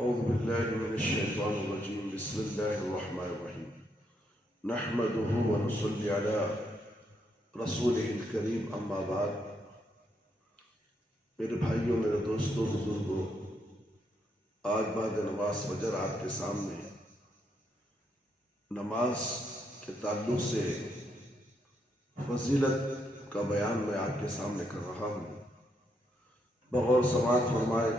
أعوذ بالله من الشيطان الرجيم بسم الله الرحمن الرحيم نحمده ونصلي على رسوله الكريم اما بعد. میرے بھائیوں، میرے دوستوں، بزرگوں، آج بعد نماز فجر آپ کے سامنے نماز کے تعلق سے فضیلت کا بیان میں آپ کے سامنے کر رہا ہوں. بغور سماعت فرمائے.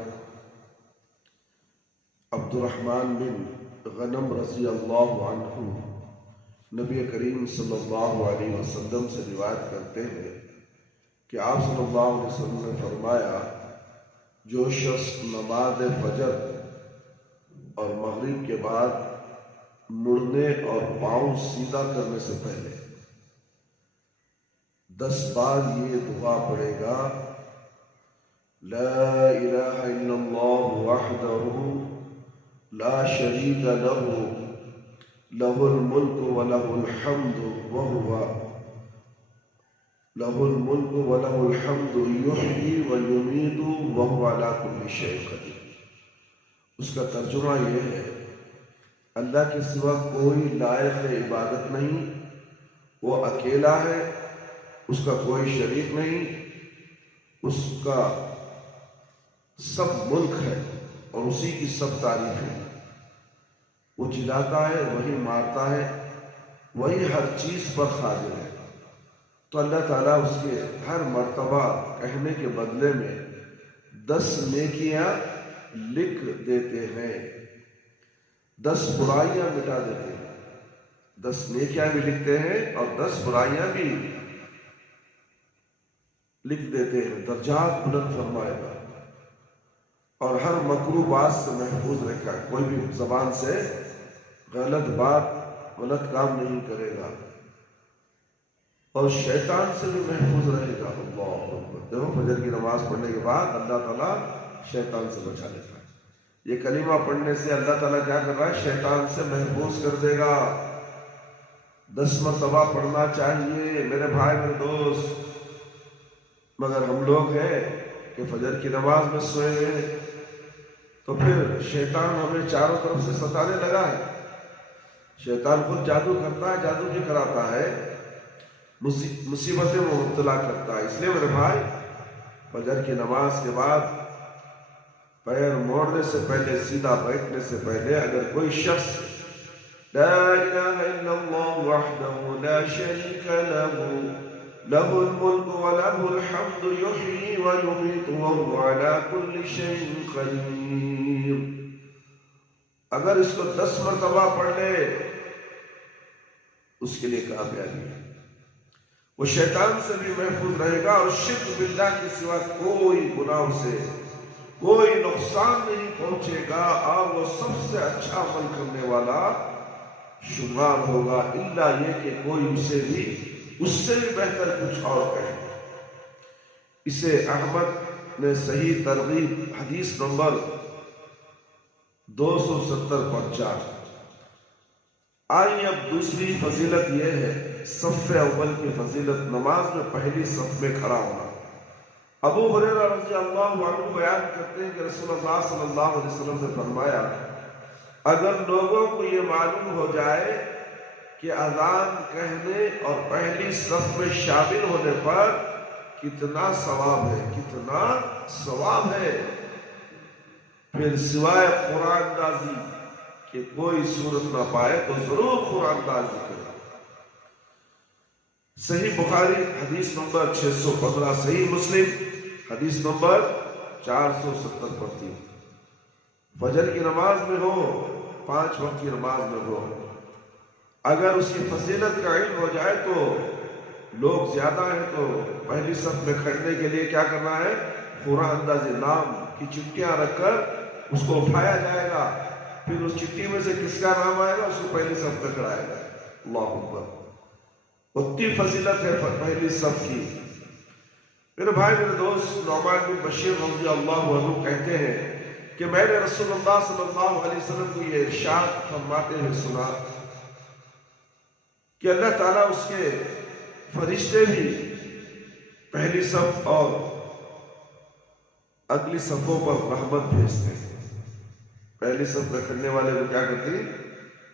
عبد الرحمن بن غنم رضی اللہ عنہ نبی کریم صلی اللہ علیہ وسلم سے روایت کرتے ہیں کہ آپ صلی اللہ علیہ وسلم نے فرمایا، جو شخص نماز فجر اور مغرب کے بعد مڑنے اور پاؤں سیدھا کرنے سے پہلے 10 بار یہ دعا پڑھے گا، لا الہ الا اللہ وحدہ لا شریک لہ لہ الملک ولہ الحمد یحیی ویمیت وہو علی کل شیء قدیر. اس کا ترجمہ یہ ہے، اللہ کے سوا کوئی لائق عبادت نہیں، وہ اکیلا ہے، اس کا کوئی شریک نہیں، اس کا سب ملک ہے اور اسی کی سب تعریف ہے. وہ جلاتا ہے، وہی مارتا ہے، وہی ہر چیز پر قادر ہے. تو اللہ تعالیٰ اس کے ہر مرتبہ کہنے کے بدلے میں 10 نیکیاں لکھ دیتے ہیں، 10 برائیاں مٹا دیتے ہیں. 10 نیکیاں بھی لکھتے ہیں اور 10 برائیاں بھی لکھ دیتے ہیں. درجات بلند فرمائے گا اور ہر مکروہ بات سے محفوظ رکھا ہے. کوئی بھی زبان سے غلط بات، غلط کام نہیں کرے گا اور شیطان سے بھی محفوظ رہے گا. اللہ اکبر. دیکھو، فجر کی نماز پڑھنے کے بعد اللہ تعالیٰ شیطان سے بچا لیتا ہے. یہ کلمہ پڑھنے سے اللہ تعالیٰ کیا کر رہا ہے؟ شیطان سے محفوظ کر دے گا. 10 مرتبہ پڑھنا چاہیے میرے بھائی، میرے دوست. مگر ہم لوگ ہیں کہ فجر کی نماز میں سوئے ہوئے، تو پھر شیطان ہمیں چاروں طرف سے ستانے لگا ہے. شیطان خود جادو کرتا ہے، جادو بھی کراتا ہے، مصیبتیں میں مبتلا کرتا ہے. اس لیے میرے بھائی، فجر کی نماز کے بعد پیر موڑنے سے پہلے، سیدھا بیٹھنے سے پہلے، اگر کوئی شخص لا الہ الا اللہ وحدہ لا شریک لہ لہ الملک ولہ الحمد یحیی ویمیت وہو علی کل شیء قدیر، اگر اس کو 10 مرتبہ پڑھ لے، اس کے لیے کامیابی ہے. وہ شیطان سے بھی محفوظ رہے گا اور شرک باللہ کے سوا کوئی گناہ سے کوئی نقصان نہیں پہنچے گا، اور وہ سب سے اچھا عمل کرنے والا شمار ہوگا، الا یہ کہ کوئی اس سے بھی بہتر کچھ اور کہے. اسے احمد نے صحیح ترغیب حدیث نمبر 270 پر 4. آئیے اب دوسری فضیلت یہ ہے، صف اول کی فضیلت، نماز میں پہلی صف میں کھڑا ہونا. ابو ہریرہ رضی اللہ عنہ بیان کرتے ہیں کہ رسول اللہ صلی اللہ علیہ وسلم نے فرمایا، اگر لوگوں کو یہ معلوم ہو جائے کہ اذان کہنے اور پہلی صف میں شامل ہونے پر کتنا ثواب ہے، کتنا ثواب ہے، پھر سوائے قرآن اندازی کہ کوئی صورت نہ پائے تو ضرور قرآن اندازی کرے. صحیح بخاری حدیث نمبر 615، صحیح مسلم حدیث نمبر 470 پر 3. فجر کی نماز میں ہو، 5 وقت کی نماز میں ہو، اگر اس کی فضیلت کا علم ہو جائے تو لوگ زیادہ ہیں تو پہلی صف میں کھڑنے کے لیے کیا کرنا ہے؟ قرآن اندازی نام کی چٹیاں رکھ کر اس کو اٹھایا جائے گا، پھر اس چٹی میں سے کس کا نام آئے گا اس کو پہلی صف میں کھڑایا جائے گا. اللہ اکبر. اتنی فضیلت ہے پہلی صف کی. میرے بھائی، میرے دوست، نعمان بن بشیر رضی اللہ عنہ کہتے ہیں کہ میں نے رسول اللہ صلی اللہ علیہ وسلم کو یہ ارشاد فرماتے ہوئے سنا کہ اللہ تعالیٰ اس کے فرشتے بھی پہلی صف اور اگلی صفوں پر رحمت بھیجتے ہیں. پہلی صف میں کھڑنے والے کو کیا کرتی؟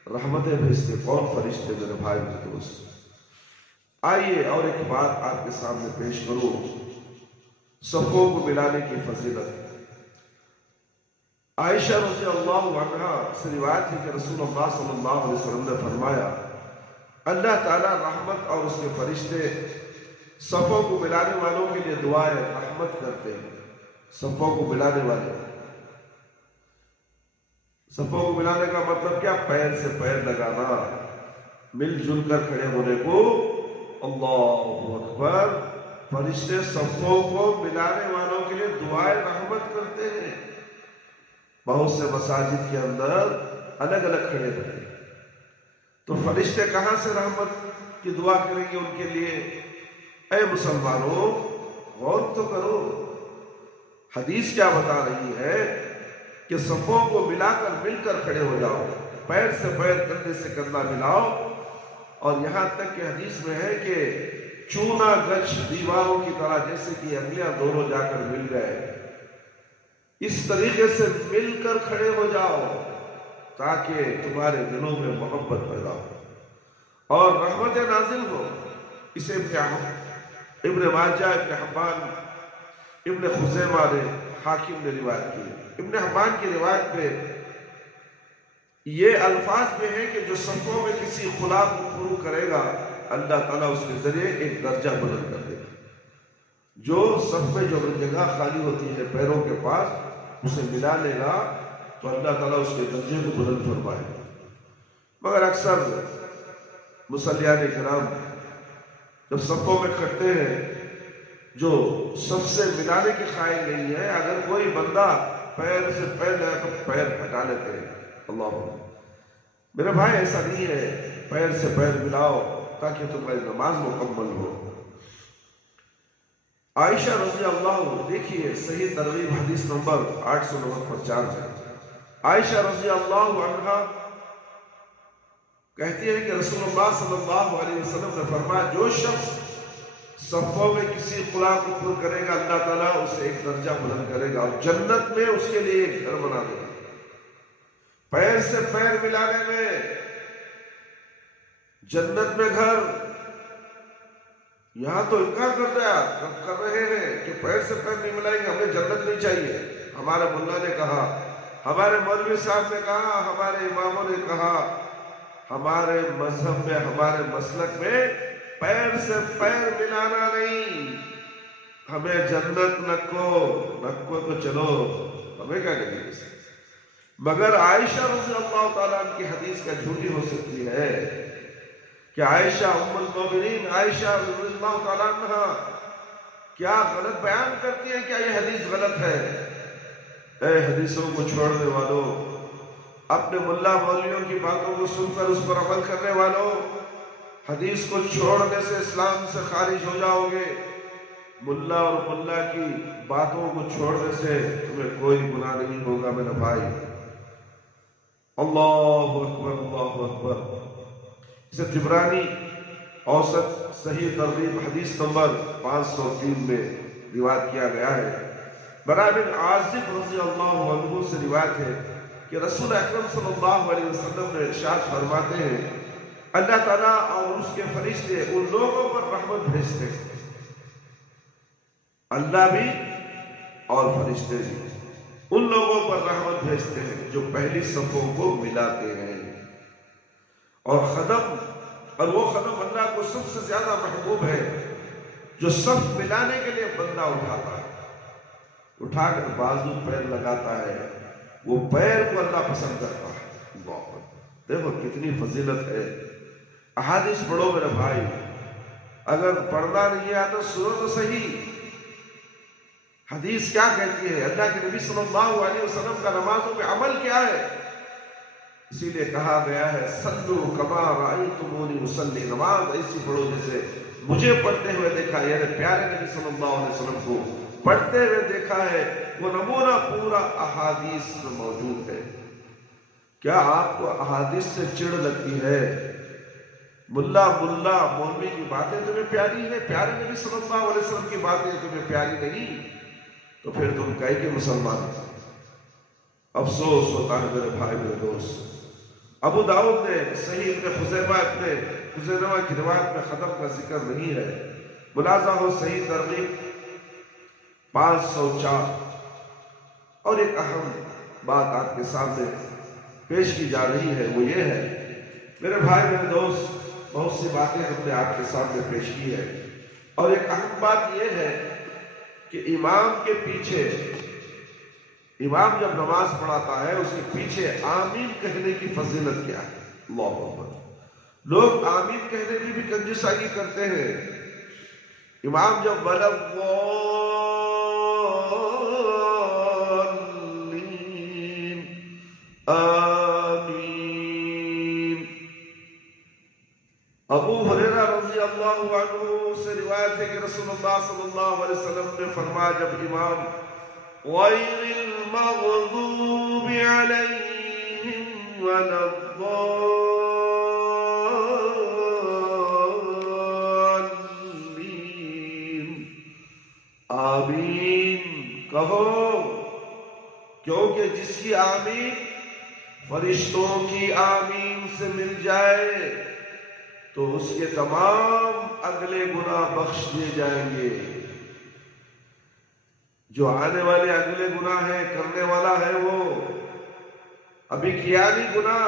رحمتیں بھیجتے. کون؟ فرشتے میرے بھائی میرے دوست. آئیے اور ایک بات آپ کے سامنے پیش کروں، صفوں کو ملانے کی فضیلت. عائشہ رضی اللہ عنہا سے روایت ہے کہ رسول اللہ صلی اللہ علیہ وسلم نے فرمایا، اللہ تعالیٰ رحمت اور اس کے فرشتے صفوں کو ملانے والوں کے لیے دعائے رحمت کرتے ہیں. صفوں کو ملانے والے، صفوں کو ملانے کا مطلب کیا؟ پیر سے پیر لگانا، مل جل کر کھڑے ہونے کو. اللہ اکبر. فرشتے صفوں کو ملانے والوں کے لیے دعائے رحمت کرتے ہیں. بہت سے مساجد کے اندر الگ الگ کھڑے ہوتے ہیں، تو فرشتے کہاں سے رحمت کی دعا کریں گے ان کے لیے؟ اے مسلمانوں غور تو کرو، حدیث کیا بتا رہی ہے کہ صفوں کو ملا کر مل کر کھڑے ہو جاؤ، پیر سے پیر کندھے سے کندھا ملاؤ. اور یہاں تک کہ حدیث میں ہے کہ چونا گچھ دیواروں کی طرح، جیسے کہ انگلیاں دونوں جا کر مل گئے، اس طریقے سے مل کر کھڑے ہو جاؤ تاکہ تمہارے دلوں میں محبت پیدا ہو اور رحمت نازل ہو. اسے ابن ماجہ، ابن حبان، ابن خزیمہ نے، حاکم نے روایت کی. ابن حبان کی روایت میں یہ الفاظ میں ہے کہ جو صفوں میں کسی خلا کو پرو کرے گا اللہ تعالیٰ اس کے ذریعے ایک درجہ بلند کر دے گا. جو صف میں جو جگہ خالی ہوتی ہے پیروں کے پاس اسے ملا لے گا تو اللہ تعالیٰ اس کے درجے کو بلند فرمائے گا. مگر اکثر مصلیان کرام جب صفوں میں کھڑتے ہیں جو صف سے ملانے کے قائل نہیں ہے، اگر کوئی بندہ پیر سے پیر لگا تو پیر ہٹا لیتے ہیں. اللہ میرے بھائی ایسا نہیں ہے، پیر سے پیر ملاؤ تاکہ تمہاری نماز مکمل ہو. عائشہ رضی اللہ، دیکھیے صحیح ترغیب حدیث نمبر 849 ہے. عائشہ رضی اللہ عنہا کہتی ہے کہ رسول اللہ صلی اللہ علیہ وسلم نے فرمایا، جو شخص صفوں میں کسی خلا کو پر کرے گا اللہ تعالیٰ اسے ایک درجہ بلند کرے گا اور جنت میں اس کے لیے ایک گھر بنا دے گا. پیر سے پیر ملانے میں جنت میں گھر. یہاں تو انکار کر رہے ہیں کہ پیر سے پیر نہیں ملائیں گے، ہمیں جنت نہیں چاہیے. ہمارے ملا نے کہا، ہمارے مولوی صاحب نے کہا، ہمارے اماموں نے کہا، ہمارے مذہب میں، ہمارے مسلک میں پیر سے پیر ملانا نہیں. ہمیں جنت نکو تو چلو، ہمیں کیا کریں گے. مگر عائشہ رضی اللہ تعالیٰ عنہ کی حدیث کا جھوٹی ہو سکتی ہے کہ عائشہ ام المومنین عائشہ رضی اللہ تعالیٰ عنہ کیا غلط بیان کرتی ہے؟ کیا یہ حدیث غلط ہے؟ اے حدیثوں کو چھوڑنے والوں، اپنے ملا مولویوں کی باتوں کو سن کر اس پر عمل کرنے والوں، حدیث کو چھوڑنے سے اسلام سے خارج ہو جاؤ گے. ملا اور ملا کی باتوں کو چھوڑنے سے تمہیں کوئی گناہ نہیں ہوگا میرے بھائی. اللہ اکبر، اللہ اکبر. اسے طبرانی اوسط صحیح ترغیب حدیث نمبر 503 میں روایت کیا گیا ہے. برا بن عازب رضی اللہ عنہ سے روایت ہے کہ رسول اکرم صلی اللہ علیہ وسلم نے ارشاد فرماتے ہیں، اللہ تعالیٰ اور اس کے فرشتے ان لوگوں پر رحمت بھیجتے ہیں، اللہ بھی اور فرشتے بھی ان لوگوں پر رحمت بھیجتے ہیں جو پہلی صفوں کو ملاتے ہیں. اور وہ خدم اللہ کو سب سے زیادہ محبوب ہے جو صف ملانے کے لیے بندہ اٹھاتا ہے، اٹھا کر بازو پیر لگاتا ہے. وہ پیر کو اللہ پسند کرتا ہے. دیکھو کتنی فضیلت ہے. احادیث پڑھو میرے بھائی، اگر پڑھنا نہیں آتا سنو تو صحیح. حدیث کیا کہتی ہے؟ اللہ کے نبی صلی اللہ علیہ وسلم کا نمازوں میں عمل کیا ہے؟ اسی لیے کہا گیا ہے صلو کما رأیتمونی اصلی، نماز ایسی پڑھو جیسے مجھے پڑھتے ہوئے دیکھا. یعنی پیارے نبی صلی اللہ علیہ وسلم کو پڑھتے ہوئے دیکھا ہے. وہ نمونہ پورا احادیث میں موجود ہے. کیا آپ کو احادیث سے چڑ لگتی ہے؟ ملا مولوی کی باتیں تمہیں پیاری ہے، پیارے نبی صلی اللہ علیہ وسلم کی باتیں تمہیں پیاری نہیں، تو پھر تم کہے کہ مسلمان. افسوس ہوتا ہے میرے بھائی میرے دوست، ابو داؤد نے صحیح ابن خزیمہ کی روایت میں ختم کا ذکر نہیں ہے، ملاحظہ ہو صحیح ترغیب 504۔ اور ایک اہم بات آپ کے سامنے پیش کی جا رہی ہے، وہ یہ ہے میرے بھائی میرے دوست، بہت سی باتیں ہم نے آپ کے سامنے پیش کی ہے، اور ایک اہم بات یہ ہے کہ امام کے پیچھے، امام جب نماز پڑھاتا ہے اس کے پیچھے آمین کہنے کی فضیلت کیا ہے؟ اللہ اکبر۔ لوگ آمین کہنے کی بھی کنجوسائی کرتے ہیں۔ امام جب وَلَضَّالِّينَ آمین، ابو ہریرہ رضی اللہ عنہ سے روایت ہے کہ رسول اللہ صلی اللہ علیہ وسلم نے فرمایا جب امام غَيْرِ الْمَغْضُوبِ عَلَيْهِمْ وَلَا آمین کہو، کیونکہ جس کی آمین فرشتوں کی آمین سے مل جائے تو اس کے تمام اگلے گناہ بخش دیے جائیں گے۔ جو آنے والے اگلے گناہ ہیں کرنے والا ہے وہ ابھی کیا نہیں گناہ،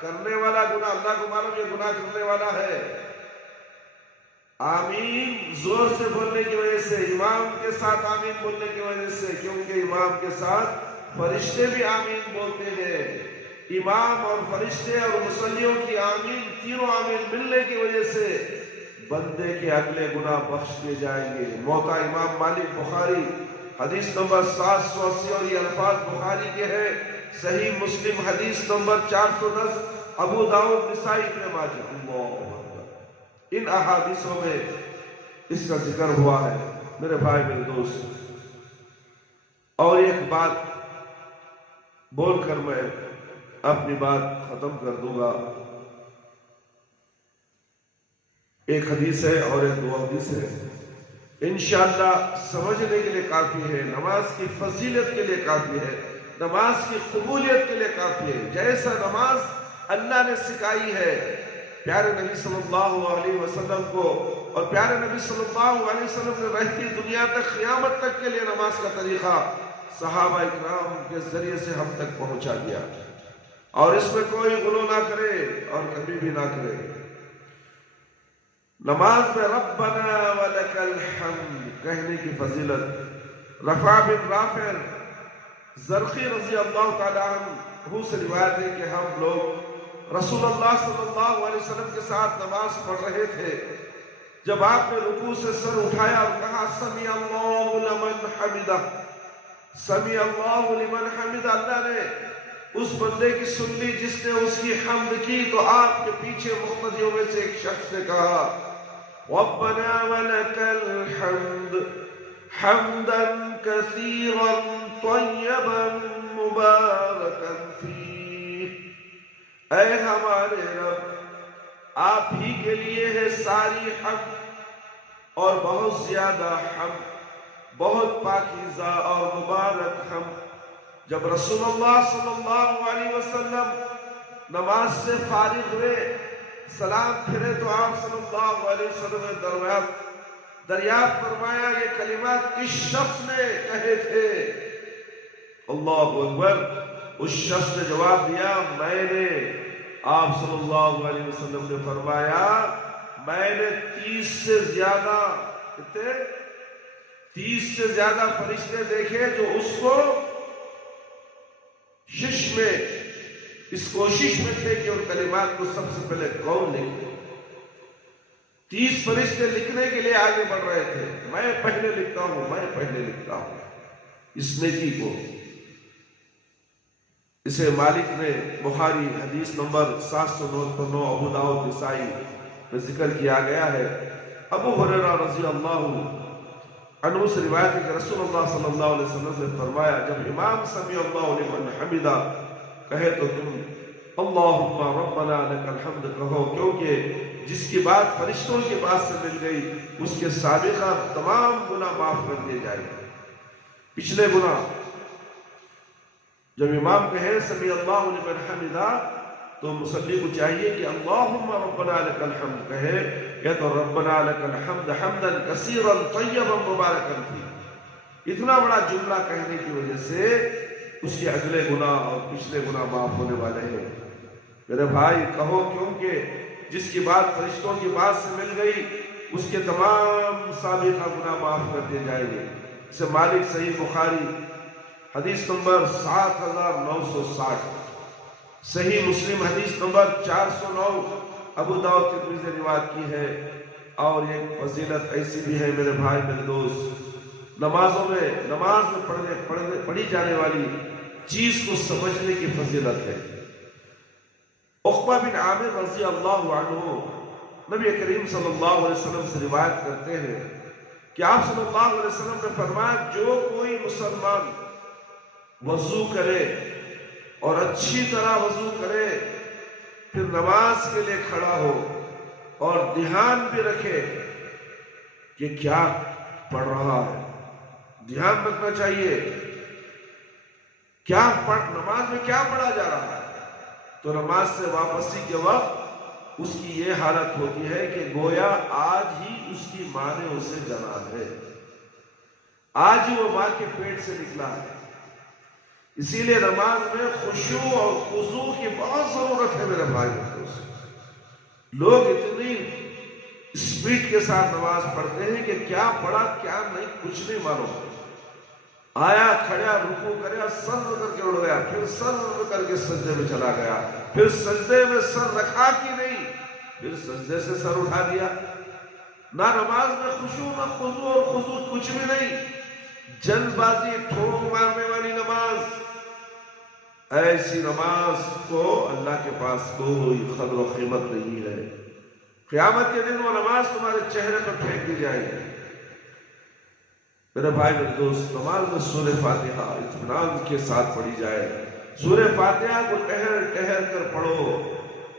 کرنے والا گناہ اللہ کو معلوم یہ گناہ کرنے والا ہے۔ آمین زور سے بولنے کی وجہ سے، امام کے ساتھ آمین بولنے کی وجہ سے، کیونکہ امام کے ساتھ فرشتے بھی آمین بولتے ہیں، امام اور فرشتے اور مصلیوں کی آمین، تینوں آمین ملنے کی وجہ سے بندے کے اگلے گناہ بخش دیے جائیں گے۔ موتا امام مالک بخاری حدیث نمبر 780، اور یہ الفاظ بخاری کے ہیں، صحیح مسلم حدیث نمبر 410، ابو داؤد نسائی ابن ماجہ۔ ان احادیثوں میں اس کا ذکر ہوا ہے میرے بھائی میرے دوست۔ اور ایک بات بول کر میں اپنی بات ختم کر دوں گا۔ ایک حدیث ہے اور ایک دو حدیث ہے، انشاءاللہ سمجھنے کے لیے کافی ہے، نماز کی فضیلت کے لیے کافی ہے، نماز کی قبولیت کے لیے کافی ہے۔ جیسا نماز اللہ نے سکھائی ہے پیارے نبی صلی اللہ علیہ وسلم کو، اور پیارے نبی صلی اللہ علیہ وسلم نے رہتی دنیا تک قیامت تک کے لیے نماز کا طریقہ صحابہ اکرام کے ذریعے سے ہم تک پہنچا دیا، اور اس میں کوئی غلو نہ کرے اور کبھی بھی نہ کرے۔ نماز میں ربنا ولک الحمد کہنے کی فضیلت، رفع بن رافع زرخی رضی اللہ تعالی عنہ سے روایت ہے کہ ہم لوگ رسول اللہ صلی اللہ علیہ وسلم کے ساتھ نماز پڑھ رہے تھے، جب آپ نے رکوع سے سر اٹھایا اور کہا سمیع اللہ لمن حمدہ، سمیع اللہ لمن حمدہ، اللہ نے اس بندے کی سن لی جس نے اس کی حمد کی، تو آپ کے پیچھے مقتدیوں میں سے ایک شخص نے کہا ربنا ولک الحمد حمدا کثیرا طیبا مبارکا فیہ، اے ہمارے رب آپ ہی کے لیے ہے ساری حمد اور بہت زیادہ حمد، بہت پاکیزہ اور مبارک حمد۔ جب رسول اللہ صلی اللہ علیہ وسلم نماز سے فارغ ہوئے، سلام پھرے، تو آپ صلی اللہ علیہ وسلم نے دریافت فرمایا یہ کلمات کس شخص نے کہے تھے؟ اللہ اکبر۔ اس شخص نے جواب دیا میں نے۔ آپ صلی اللہ علیہ وسلم نے فرمایا میں نے 30 سے زیادہ، کتنے؟ 30 سے زیادہ فرشتے دیکھے جو اس کو اس کوشش میں تھے کہ ان کلمات کو سب سے پہلے کون لکھے۔ 30 فرشتے لکھنے کے لیے آگے بڑھ رہے تھے، میں پہلے لکھتا ہوں، میں پہلے لکھتا ہوں اس نیکی کو۔ اسے مالک نے بخاری حدیث نمبر 709 ابو داؤد نسائی میں ذکر کیا گیا ہے۔ ابو ہریرہ رضی اللہ عنہ سے روایت ہے کہ رسول اللہ صلی اللہ علیہ وسلم نے فرمایا جب امام سمیع اللہ لمن حمدہ کہے تو تم اللہم ربنا لک الحمد کہو، کیونکہ جس کی بات فرشتوں کی بات سے مل گئی اس کے سابقہ تمام گناہ معاف کر دیے جائیں گے، پچھلے گناہ۔ جب امام کہے سمی اللہ لمن حمدہ تو مصلی کو چاہیے کہ اللہم ربنا لک الحمد کہے، یا تو ربنا لک الحمد حمدا کثیرا طیبا مبارکا فیہ۔ اتنا بڑا جملہ کہنے کی وجہ سے اس کے اگلے گناہ اور پچھلے گناہ معاف ہونے والے ہیں۔ میرے بھائی کہو، کیونکہ جس کی بات فرشتوں کی بات سے مل گئی اس کے تمام سابقہ گناہ معاف کر دیے جائیں گے۔ اسے مالک صحیح بخاری حدیث نمبر 7960، صحیح مسلم حدیث نمبر 409، ابو داؤد ترمذی نے روایت کی ہے۔ اور ایک فضیلت ایسی بھی ہے میرے بھائی میرے دوست، نماز میں پڑھی جانے والی چیز کو سمجھنے کی فضیلت ہے۔ عقبہ بن عامر رضی اللہ عنہ نبی کریم صلی اللہ علیہ وسلم سے روایت کرتے ہیں کہ آپ صلی اللہ علیہ وسلم نے فرمایا، جو کوئی مسلمان وضو کرے اور اچھی طرح وضو کرے، پھر نماز کے لیے کھڑا ہو اور دھیان بھی رکھے کہ کیا پڑھ رہا ہے، دھیان رکھنا چاہیے کیا نماز میں کیا پڑھا جا رہا ہے، تو نماز سے واپسی کے وقت اس کی یہ حالت ہوتی ہے کہ گویا آج ہی اس کی ماں نے اسے جنا ہے، آج ہی وہ ماں کے پیٹ سے نکلا ہے۔ اسی لیے نماز میں خشوع اور خضوع کی بہت ضرورت ہے میرے بھائی دوست۔ لوگ اتنی اسپیڈ کے ساتھ نماز پڑھتے ہیں کہ کیا پڑھا کیا نہیں کچھ نہیں معلوم، آیا کھڑا رکوع کریا سر کر کے اڑ گیا، پھر سر کر کے سجدے میں چلا گیا، پھر سجدے میں سر رکھا کہ نہیں، پھر سجدے سے سر اٹھا دیا۔ نہ نماز میں خشوع نہ خضوع اور خضوع کچھ بھی نہیں، جلد بازی ٹھوک مارنے والی نماز، ایسی نماز کو اللہ کے پاس کوئی قدر و قیمت نہیں ہے۔ قیامت کے دن وہ نماز تمہارے چہرے پر پھینک دی جائے گی۔ میرے بھائی میرے دوست، نماز میں سورہ فاتحہ اطمینان کے ساتھ پڑھی جائے۔ سورہ فاتحہ کو ٹہر ٹہر کر پڑھو،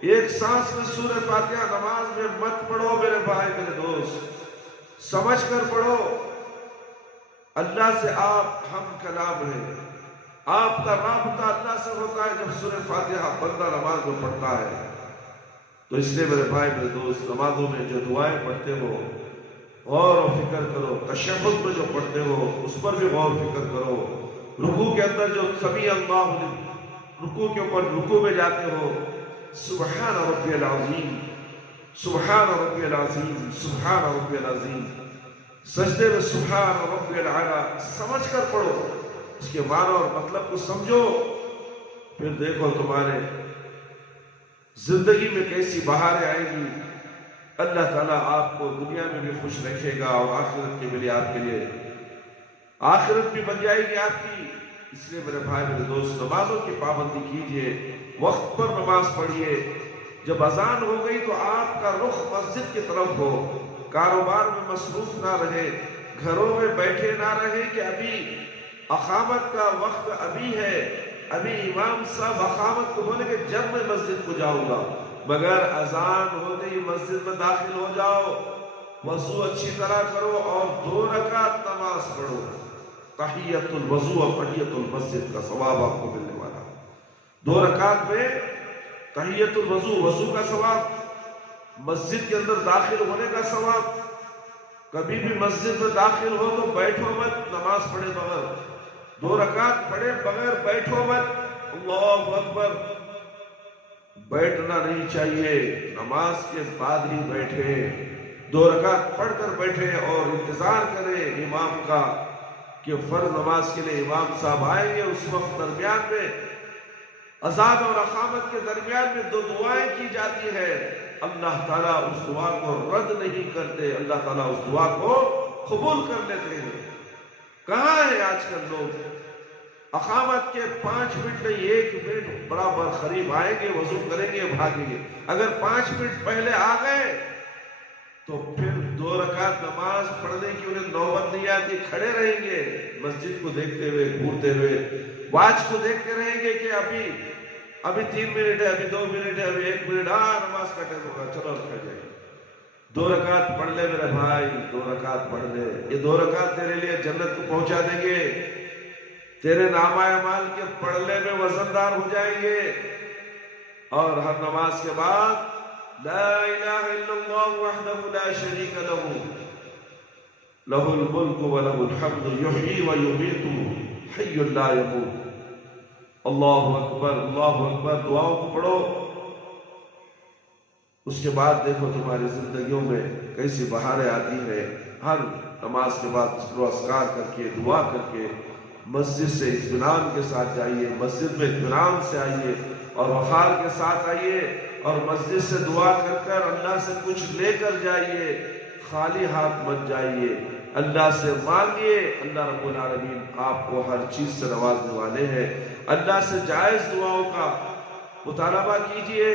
ایک سانس میں سورہ فاتحہ نماز میں مت پڑھو میرے بھائی میرے دوست، سمجھ کر پڑھو۔ اللہ سے آپ ہم کلام ہیں، آپ کا رابطہ اللہ سے ہوتا ہے جب سورہ فاتحہ بندہ نماز میں پڑھتا ہے۔ تو اس لیے میرے بھائی میرے دوست، نمازوں میں جو دعائیں پڑھتے ہو غور و فکر کرو، تشہد میں جو پڑھتے ہو اس پر بھی غور و فکر کرو، رکوع کے اندر جو سمیع اللہ رکوع کے اوپر رکوع میں جاتے ہو سبحان ربی العظیم سبحان ربی العظیم سبحان ربی العظیم، سجدے میں سبحان ربی العالی سمجھ کر پڑھو، اس کے معنی اور مطلب کو سمجھو، پھر دیکھو تمہارے زندگی میں کیسی بہاریں آئیں گی۔ اللہ تعالیٰ آپ کو دنیا میں بھی خوش رکھے گا اور آخرت کے لیے آپ کے لیے آخرت بھی بن جائے گی آپ کی۔ اس لیے میرے بھائی میرے دوست، نمازوں کی پابندی کیجئے، وقت پر نماز پڑھیے۔ جب اذان ہو گئی تو آپ کا رخ مسجد کی طرف ہو، کاروبار میں مصروف نہ رہے، گھروں میں بیٹھے نہ رہے کہ ابھی اقامت کا وقت ابھی ہے، ابھی امام صاحب اقامت کو بولے کہ جب میں مسجد کو جاؤں گا، مگر اذان ہوتے ہی مسجد میں داخل ہو جاؤ، وضو اچھی طرح کرو اور 2 رکعت نماز پڑھو، تحیت الوضو اور تحیت المسجد کا ثواب آپ کو ملنے والا۔ 2 رکعت میں تحیت الوضو، وضو کا ثواب، مسجد کے اندر داخل ہونے کا ثواب۔ کبھی بھی مسجد میں داخل ہو تو بیٹھو مت، نماز پڑھے بغیر، 2 رکعت پڑھے بغیر بیٹھو مت۔ اللہ اکبر، بیٹھنا نہیں چاہیے، نماز کے بعد ہی بیٹھے، 2 رکعت پڑھ کر بیٹھے اور انتظار کریں امام کا کہ فرض نماز کے لیے امام صاحب آئیں گے۔ اس وقت درمیان میں اذان اور اقامت کے درمیان میں 2 دعائیں کی جاتی ہے، اللہ تعالیٰ اس دعا کو رد نہیں کرتے، اللہ تعالیٰ اس دعا کو قبول کر لیتے ہیں۔ کہاں ہے آج کل لوگ؟ اقامت کے 5 منٹ نہیں 1 منٹ برابر قریب آئیں گے، وضو کریں گے، بھاگیں گے۔ اگر 5 منٹ پہلے آ گئے تو پھر 2 رکعت نماز پڑھنے کی انہیں نوبت نہیں آتی، کھڑے رہیں گے مسجد کو دیکھتے ہوئے، گھورتے ہوئے، واچ کو دیکھتے رہیں گے کہ ابھی 3 منٹ ہے، ابھی 2 منٹ ہے، ابھی 1 منٹ، نماز کا ٹائم ہوگا، چلو کھڑ جائیں۔ 2 رکعت پڑھ لے میرے بھائی، 2 رکعت پڑھ لے، یہ 2 رکعت تیرے لیے جنت کو پہنچا دیں گے۔ تیرے نامہ اعمال کے پڑھنے میں وزندار ہو جائیں گے. اور ہر نماز کے بعد لا الہ الا اللہ وحدہ لا شریک لہ لہ الملک ولہ الحمد یحیی ویمیت حی لا یموت. اللہ اکبر اللہ اکبر دعاؤں کو پڑھو. اس کے بعد دیکھو تمہاری زندگیوں میں کیسی بہاریں آتی ہیں. ہر نماز کے بعد ذکر و اذکار کر کے دعا کر کے مسجد سے اطمینان کے ساتھ جائیے, مسجد میں اطمینان سے آئیے اور وقار کے ساتھ آئیے, اور مسجد سے دعا کر کر اللہ سے کچھ لے کر جائیے, خالی ہاتھ مت جائیے. اللہ سے مانگیے. اللہ رب العالمین آپ کو ہر چیز سے نوازنے والے ہیں. اللہ سے جائز دعاؤں کا مطالبہ کیجیے,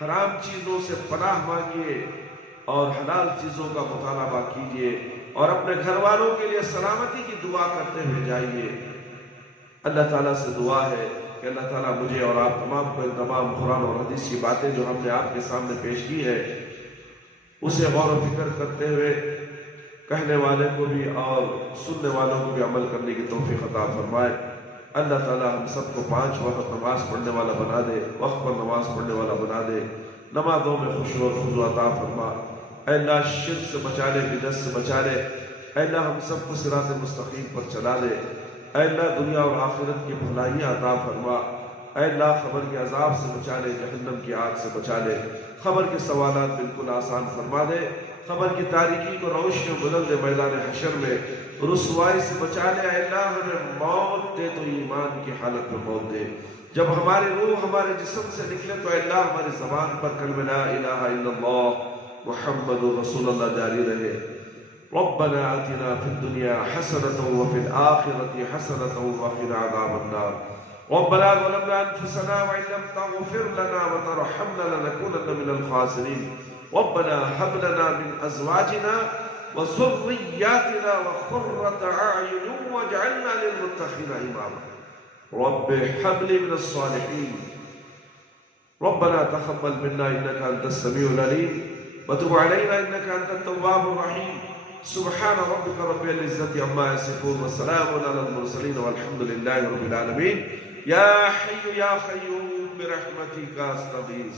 حرام چیزوں سے پناہ مانگیے اور حلال چیزوں کا مطالبہ کیجیے, اور اپنے گھر والوں کے لیے سلامتی کی دعا کرتے ہوئے جائیے. اللہ تعالیٰ سے دعا ہے کہ اللہ تعالیٰ مجھے اور آپ تمام کو تمام قرآن اور حدیث کی باتیں جو ہم نے آپ کے سامنے پیش کی ہے اسے غور و فکر کرتے ہوئے کہنے والے کو بھی اور سننے والوں کو بھی عمل کرنے کی توفیق عطا فرمائے. اللہ تعالیٰ ہم سب کو 5 وقت نماز پڑھنے والا بنا دے, وقت پر نماز پڑھنے والا بنا دے, نمازوں میں خشوع و خضوع عطا فرما. اے اللہ شرک سے بچا لے, بدعت سے بچا لے. اے اللہ ہم سب کو صراط مستقیم پر چلا دے. اے اللہ دنیا اور آخرت کی بھلائیاں عطا فرما. اے اللہ قبر کے عذاب سے بچا لے, جہنم کی آگ سے بچا لے. قبر کے سوالات بالکل آسان فرما دے. قبر کی تاریکی کو روشنی بدل دے. میدان حشر میں رسوائی سے بچا لے. اے اللہ ہمیں موت دے تو ایمان کی حالت میں موت دے. جب ہماری روح ہمارے جسم سے نکلے تو اے اللہ ہماری زبان پر کلمہ لا الہ الا اللہ محمد رسول اللہ جاری رہے. ربنا آتنا في الدنيا حسنة وفي الآخرة حسنة وقنا عذاب النار. ربنا ظلمنا أنفسنا وإن لم تغفر لنا وترحمنا لنكونن من الخاسرين. ربنا هب لنا من أزواجنا وذرياتنا قرة أعين واجعلنا للمتقين إماما. رب هب لي من الصالحين. ربنا تقبل منا إنك أنت السميع العليم وتب علينا إنك أنت التواب الرحيم. سبحان ربك رب العزة عما يصفون وسلام على المرسلين والحمد لله رب العالمين. يا حي يا قيوم برحمتك أستغيث.